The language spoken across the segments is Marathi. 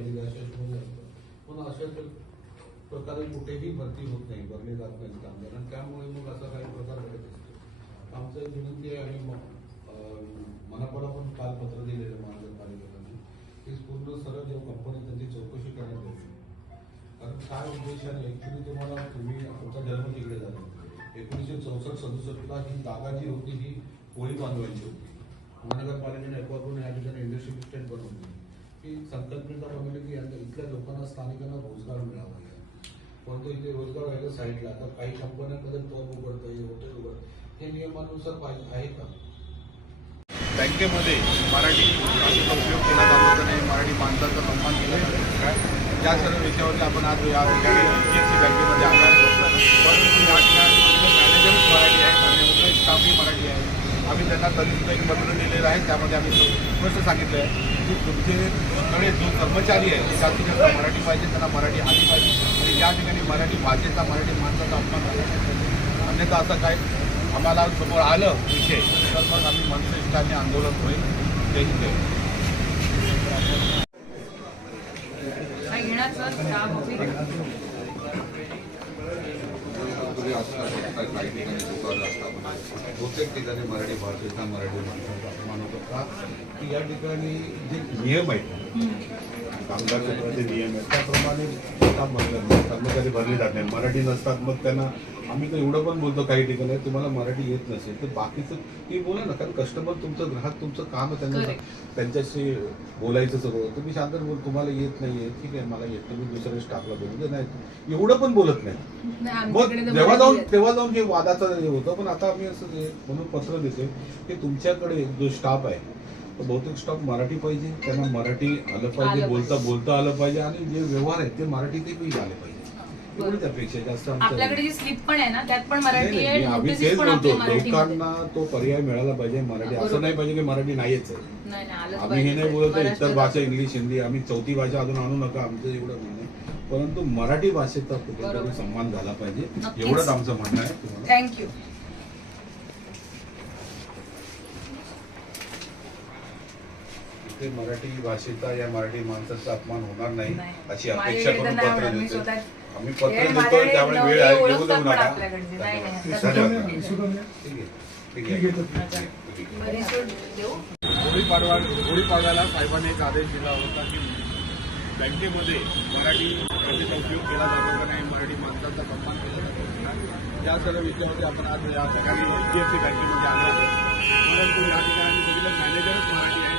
निराशामध्ये असतो. पण अशा प्रकारे कुठेही भरती होत नाही भरले जात नाही कामगार. आणि त्यामुळे मग असा काही प्रकार घडत असतो. आमचं विनंती आहे आम्ही म- अं, मनापाला पण काल पत्र दिलेलं आहे महानगरपालिकेला की पूर्ण सरळ जेव्हा कंपनी त्यांची चौकशी करण्यात यावी कारण काय उद्देश आहे ऍक्च्युली तुम्हाला तुम्ही तुमचा जन्म तिकडे झाला. एकोणीसशे चौसष्ट सदुसष्टला ही जागा जी होती ही कोळी बांधवायची होती. महानगरपालिकेने एक्वार करून या ठिकाणी इंडस्ट्री स्टेट बनवली. की संकल्पना बनवली की यांना इथल्या लोकांना स्थानिकांना रोजगार मिळावा या. परंतु इथे रोजगार व्हायला साईडला तर काही कंपन्यांमध्ये पब उघडतं हे हॉटेल उघडतं हे नियमानुसार पाहिजे आहे का? बँकेमध्ये मराठी भाषेचा उपयोग केला जात होता नाही मराठी माणसाचा सन्मान केला जात. या सर्व विषयावरती आपण आज या ठिकाणी एच सी बँकेमध्ये आलो परंतु या ठिकाणी मॅनेजरच मराठी आहेत आणि उर्वरित स्टाफही मराठी आहे. आम्ही त्यांना तरी एक पत्र दिलेलं आहे त्यामध्ये आम्ही स्पष्ट सांगितलं आहे की तुमचे सगळे जो कर्मचारी आहे जास्तीत जास्त मराठी पाहिजे त्यांना मराठी आली पाहिजे. आणि या ठिकाणी मराठी भाषेचा मराठी माणसाचा अपमान झाला अन्यथा असं काय आम्हाला समोर आलं विषय तर मग आम्ही मनसेष्टाने आंदोलन होईल. जय हिंद. जय महाराष्ट्र. काय काही ठिकाणी दुकानं असतात बहुतेक ठिकाणी मराठी भाषेचा मराठी माणसाचा अपमान होतो का की या ठिकाणी जे नियम आहेत कामगार क्षेत्राचे नियम आहेत. त्याप्रमाणे स्टाफ भरले कर्मचारी भरले जात नाही मराठी नसतात मग त्यांना आम्ही तर एवढं पण बोलतो काही ठिकाणी तुम्हाला मराठी येत नसेल तर बाकीचं ती बोला ना कारण कस्टमर तुमचं ग्राहक तुमचं काम आहे त्यांना. त्यांच्याशी बोलायचं सगळं. तुम्ही शांत बोल तुम्हाला येत नाहीये. ठीक आहे मला येत तुम्ही दुसऱ्या स्टाफला बोलू दे नाही एवढं पण बोलत नाही. नाही, मग जेव्हा जाऊन. तेव्हा जाऊन हे वादाचं हे होतं पण आता आम्ही असं म्हणून पत्र देतोय की तुमच्याकडे जो स्टाफ आहे तो बहुतेक स्टाफ मराठी पाहिजे त्यांना मराठी आलं पाहिजे बोलता. बोलता आलं पाहिजे आणि जे व्यवहार आहेत ते मराठीतही आले पाहिजे. एवढीच अपेक्षा जास्त आपल्याकडे जी स्लिप पण आहे ना त्यात पण मराठी आहे आम्ही तेच पण बोलतो. लोकांना तो पर्याय मिळाला पाहिजे मराठी. असं. नाही पाहिजे की मराठी नाहीच आहे. आम्ही हे नाही. बोलत इतर भाषा इंग्लिश हिंदी आम्ही चौथी भाषा अजून आणू नका आमचं एवढं म्हणणं परंतु मराठी भाषेचा कुठेतरी. सन्मान झाला पाहिजे. एवढंच आमचं म्हणणं आहे थँक्यू इथे मराठी भाषेचा या मराठी माणसाचा अपमान होणार नाही. अशी अपेक्षा करून पत्र स्वतः- आम्ही हे पत्र देतोय माझ्याकडे त्यामुळे वेळ आहे येऊ देऊ नका ठीक आहे आहे. आहे आहे. गुढीपाडवा गुढीपाडव्याला साहेबांनी एक आदेश दिला होता की बँकेमध्ये मराठी भाषेचा उपयोग केला जात होता नाही मराठी माणसाचा सन्मान केला जात होता या सर्व विषयावरती आपण आज या ठिकाणी एच डी एफ सी बँकेमध्ये आलो आहोत. परंतु या ठिकाणी मॅनेजरच मराठी आहेत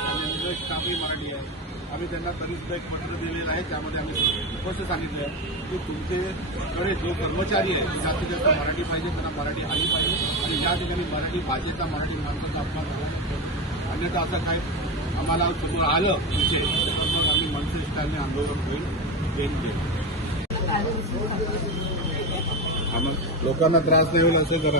एक उर्वरित मराठी आहे. आम्ही त्यांना तरीसुद्धा एक पत्र दिलेलं आहे त्यामध्ये आम्ही स्पष्ट सांगितलं आहे की तुमच्याकडे जो कर्मचारी आहे जास्तीत जास्त मराठी पाहिजे त्यांना मराठी आली पाहिजे आणि या ठिकाणी मराठी भाषेचा मराठी माणसाचा अपमान झाला अन्यथा असं काय आम्हाला समोर आलं विषय तर मग आम्ही मनसेष्टाने आंदोलन होईल जय हिंद, लोकांना त्रास नाही होईल असं करा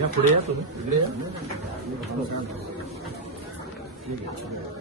या पुढे या तुम्ही. इकडे या. ठीक आहे